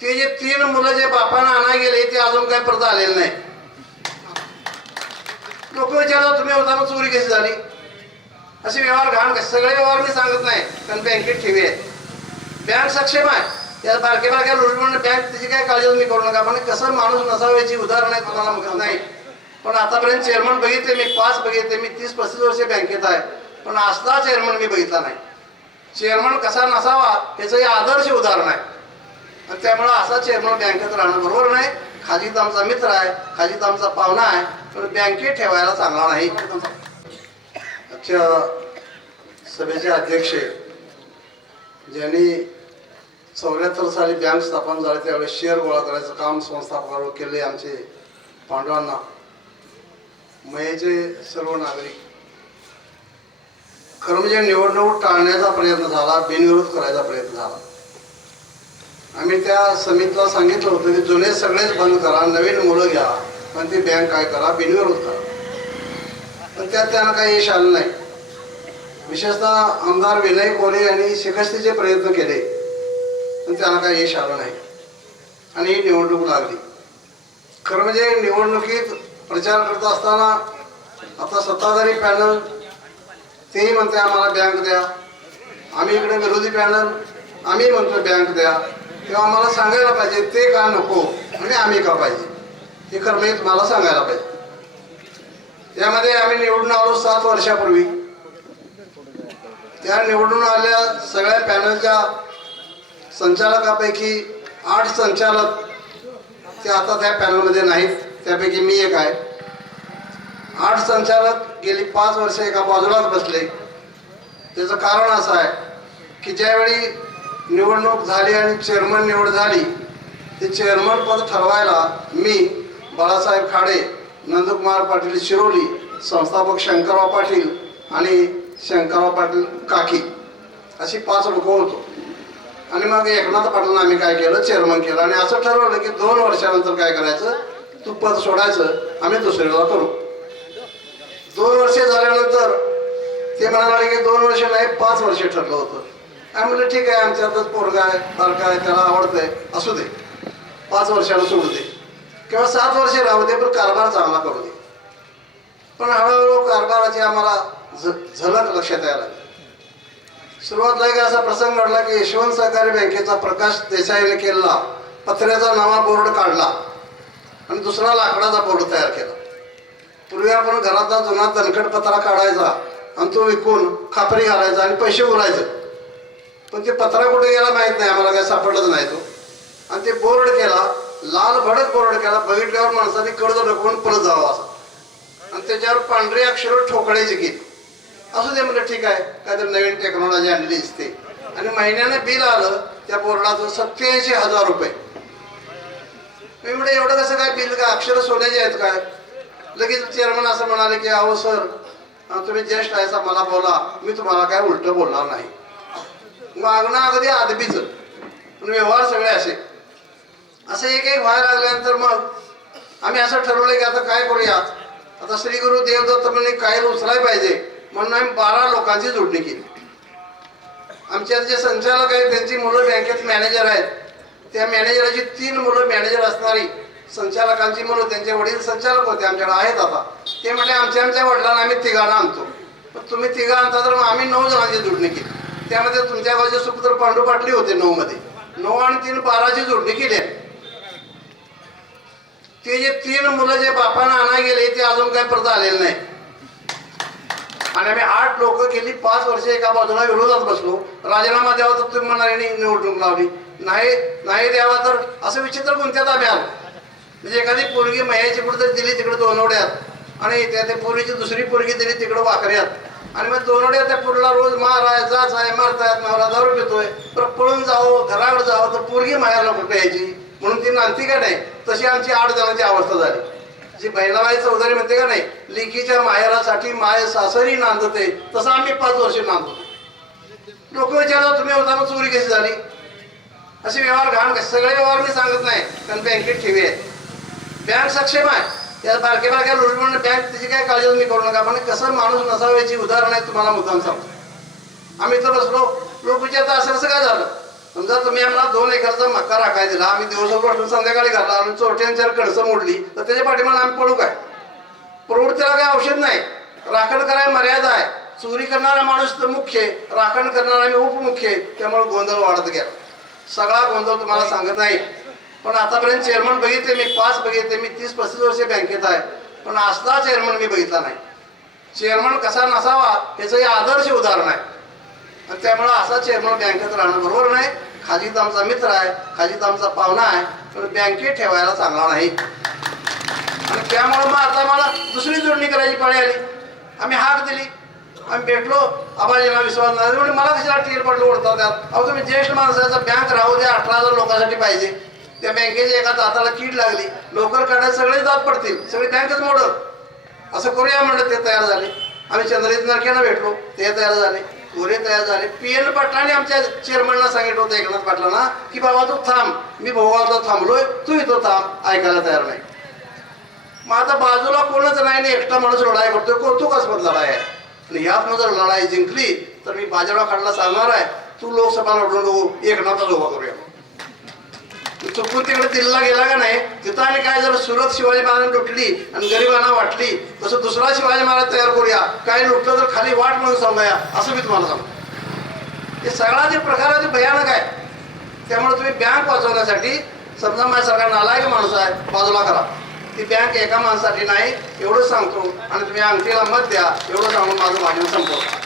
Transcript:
ते जे तीन मुलं जे बापानं आणा गेले ते अजून काही परत आलेले नाही. लोक विचारतात तुम्ही होताना चोरी कशी झाली? असे व्यवहार घाण कसे? सगळे व्यवहार मी सांगत नाही कारण बँकेत ठेवी आहेत बँक सक्षम आहे. त्या बारक्या लोट म्हणून बँक त्याची काय काळजी तुम्ही करू नका. पण कसं माणूस नसावं याची उदाहरण आहे तुम्हाला माहीत नाही. पण आतापर्यंत चेअरमन बघितले मी पाच बघितले मी तीस पस्तीस वर्षे बँकेत आहे. पण असला चेअरमन मी बघितला नाही. चेअरमन कसा नसावा याचं हे आदर्श उदाहरण आहे. आणि त्यामुळं असा चेअरमन बँकेत राहणं बरोबर नाही. खाजीत आमचा मित्र आहे खाजीत आमचा पाहुणा आहे पण बँकेत ठेवायला चांगला नाही. आजच्या सभेचे अध्यक्ष ज्यांनी चौऱ्याहत्तर साली बँक स्थापन झाली त्यावेळेस शेअर गोळा करायचं काम संस्थापकावर केले आमचे पांडवांना. मयेचे सर्व नागरिक. खरं म्हणजे निवडणूक टाळण्याचा प्रयत्न झाला बिनविरोध करायचा प्रयत्न झाला. आम्ही त्या समितीला सांगितलं होतं की जुने सगळेच बंद करा नवीन मुलं घ्या पण ती बँक काय करा बिनविरोध करा. पण त्यात त्यांना काही यश आलं नाही. विशेषतः आमदार विनय कोरे यांनी शिकस्तीचे प्रयत्न केले पण त्यांना काही यश आलं नाही. आणि ही निवडणूक लागली. खरं म्हणजे निवडणुकीत प्रचार करत असताना आता सत्ताधारी पॅनल तेही म्हणते आम्हाला बँक द्या. आम्ही इकडे विरोधी पॅनल आम्ही म्हणतो बँक द्या. किंवा आम्हाला सांगायला पाहिजे ते का नको आणि आम्ही का पाहिजे. हे खरं म्हणजे तुम्हाला सांगायला पाहिजे. त्यामध्ये आम्ही निवडून आलो सात वर्षापूर्वी. त्या निवडून आल्या सगळ्या पॅनलच्या संचालकापैकी आठ संचालक ते आता त्या पॅनलमध्ये नाहीत त्यापैकी मी एक आहे. आठ संचालक गेली पाच वर्ष एका बाजूलाच बसले. त्याचं कारण असं आहे की ज्यावेळी निवडणूक झाली आणि चेअरमन निवड झाली ते चेअरमन पद ठरवायला मी बाळासाहेब खाडे नंदकुमार पाटील शिरोली संस्थापक शंकरराव पाटील आणि शंकरराव पाटील काकी अशी पाच लोक होतो. आणि मग एकनाथ पाटलांना आम्ही काय केलं? चेअरमन केलं. आणि असं ठरवलं की दोन वर्षानंतर काय करायचं? तू पद सोडायचं. आम्ही दुसऱ्याला करू. दोन वर्षे झाल्यानंतर ते म्हणाले की दोन वर्ष नाही पाच वर्ष ठरलं होतं. आम्ही म्हणलं ठीक आहे आमच्यातच पोरगा आहे बारका आहे त्याला आवडतंय असू दे. पाच वर्षाला सोडू दे. किंवा सात वर्षे राहू दे पण कारभार चांगला करू दे. पण हळूहळू कारभाराची आम्हाला झ- झलक लक्षात यायला लागली. एक असा प्रसंग घडला की यशवंत सहकारी बँकेचा प्रकाश देसाईने केलेला पत्र्याचा नवा बोर्ड काढला आणि दुसरा लाकडाचा बोर्ड तयार केला. पूर्वी आपण घरातला जुना तनखट पत्रा काढायचा आणि तो विकून खापरी घालायचा आणि पैसे उरायचं. पण ते पत्रा कुठे गेला माहीत नाही आम्हाला काय सापडलंच नाही तो. आणि ते बोर्ड केला लाल भडक बोर्ड केला बघितल्यावर माणसाने कर्ज ढकलून परत जावं असं. आणि त्याच्यावर पांढरे अक्षर ठोकळायची केली असू दे म्हणलं ठीक आहे काहीतरी नवीन टेक्नॉलॉजी आणली दिसते. आणि महिन्याने बिल आलं त्या बोर्डाचं सत्याऐंशी हजार रुपये. मी म्हणजे एवढं कसं काय बिल का अक्षर सोन्याचे आहेत काय? लगेच चेअरमन असं म्हणाले की अहो सर तुम्ही ज्येष्ठ आहे मला बोला. मी तुम्हाला काय उलट बोलणार नाही. मागणं अगदी आदबीच. पण व्यवहार सगळे असे. असं एक एक व्हायला लागल्यानंतर मग आम्ही असं ठरवलं की आता काय करूया? आता श्री गुरु देवदत्त म्हणजे काय उचलाय पाहिजे. म्हणून आम्ही बारा लोकांची जोडणी केली. आमच्या जे संचालक आहेत त्यांची मुलं बँकेत मॅनेजर आहेत. त्या मॅनेजराची तीन मुलं मॅनेजर असणारी संचालकांची मुलं त्यांचे वडील संचालक होते आमच्याकडे आहेत आता. ते म्हटले आमच्या आमच्या वडिलांना आम्ही तिघांना आणतो. पण तुम्ही तिघा आणता तर मग आम्ही नऊ जणांची जोडणी केली. त्यामध्ये तुमच्या गावचे सुपुत्र पांडू पाटली होते नऊ मध्ये नऊ आणि तीन बाराची जोडणी केली. आहे ते जे तीन मुलं जे बापानं आणा गेले ते अजून काही परत आलेलं नाही. आणि आम्ही आठ लोक गेली पाच वर्ष एका बाजूला विरोधात बसलो. राजीनामा द्यावा तर तुम्ही म्हणाले निवडणूक लावली. नाही नाही द्यावा तर असं विचित्र कोणत्यात आम्ही आलो? म्हणजे एखादी पोरगी मयाची कुठं दिली तिकडे दोनवड्यात. आणि त्या ते पोरीची दुसरी पोरगी दिली तिकडं वाकऱ्यात. आणि मग दोनडे त्या पुढला रोज माराय जाच आहे मारतायत नवरा दारू पितोय. तर पळून जावं घराकडे जावं तर पोरगी मायाला कुठे यायची? म्हणून ती नांदती का नाही? तशी आमची आठ जणांची अवस्था झाली. जी बहिणाबाई चौधरी म्हणते का नाही लिकीच्या माहेरासाठी माय सासरी नांदते. तसं आम्ही पाच वर्ष नांदतो. लोक विचारतात तुम्ही होता चोरी कशी झाली? असे व्यवहार घाण सगळे व्यवहार मी सांगत नाही कारण बँकेत ठेवी आहे. बँक सक्षम आहे. त्या बारक्या बारक्या म्हणून बँक त्याची काय काळजी तुम्ही करू नका. पण कसं माणूस नसावं याची उदाहरण आहे तुम्हाला मुद्दाम सांगतो. आम्ही तर बसलो लोक विचारतात असं कसं काय झालं? समजा तुम्ही आम्हाला दोन एकरचा मक्का राखाय दिला आम्ही दिवसभर बसून संध्याकाळी घातला आणि चोरट्यांच्या कणसं मोडली तर त्याच्या पाठीमागे आम्ही पळू काय? प्रवृत्तीला काही औषध नाही. राखण करायला मर्यादा आहे. चोरी करणारा माणूस तर मुख्य आहे, राखण करणारा मी उपमुख्य आहे. त्यामुळे गोंधळ वाढत गेला. सगळा गोंधळ तुम्हाला सांगत नाही. पण आतापर्यंत चेअरमन बघितले मी पाच बघितले मी तीस पस्तीस वर्षे बँकेत आहे. पण असला चेअरमन मी बघितला नाही. चेअरमन कसा नसावा याचं हे आदर्श उदाहरण आहे. आणि त्यामुळं असा चेअरमन बँकेत राहणं बरोबर नाही. खाजीत आमचा मित्र आहे खाजीत आमचा पाहुणा आहे पण बँकेत ठेवायला चांगला नाही. आणि त्यामुळं मग आता मला दुसरी जोडणी करायची पाळी आली. आम्ही हाक दिली. आम्ही भेटलो. आबाजीला विश्वास नाही. म्हणजे मला कशाला टीर पडलं ओढता त्यात? अहो तुम्ही ज्येष्ठ माणसाचा बँक राहू द्या अठरा हजार लोकांसाठी पाहिजे. त्या बँकेच्या एका दाताला कीड लागली. लवकर काढायला सगळे जात पडतील. सगळे बँकच मोडत असं करूया म्हणलं ते तयार झाले. आम्ही चंद्रजित नरकेला भेटलो. ते तयार झाले. गोरे तयार झाले. पी एल पाटलाने आमच्या चेअरमनला सांगितलं होतं एकनाथ पाटलांना की बाबा तू थांब. मी भोगावतो थांबलोय. तू इथं थांब. ऐकायला तयार नाही. मग आता बाजूला कोणच नाही आणि एकटा माणूस लढाई करतोय. कौतुकास्पद लढाई आहे. आणि ह्यात जर लढाई जिंकली तर मी बाजारा खाडला सांगणार आहे. तू लोकसभा लढून नको एकनाथच उभा करूया. चुकून तिकडे दिल्ला गेला का नाही तिथं आणि काय जर सुरत शिवाजी महाराज लुटली आणि गरिबांना वाटली. तसं दुसरा शिवाजी महाराज तयार करूया. काय लुटलं तर खाली वाट म्हणून सांगूया. असं मी तुम्हाला सांगतो. हे सगळा जे प्रकार आहे ते भयानक आहे. त्यामुळे तुम्ही बँक वाचवण्यासाठी समजा माझ्यासारखा नालायक माणूस आहे बाजूला करा. ती बँक एका माणसासाठी नाही एवढं सांगतो आणि तुम्ही अंगठीला मत द्या एवढं सांगून माझं भाषण संपवतो.